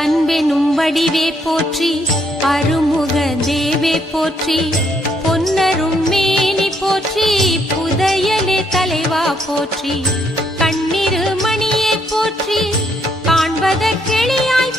அன்பெனும் வடிவே போற்றி, அருமுக தேவே போற்றி, பொன்னரும் மேனி போற்றி, புதையலே தலைவா போற்றி, கண்ணிரு மணியே போற்றி, காண்பத கிளியாய்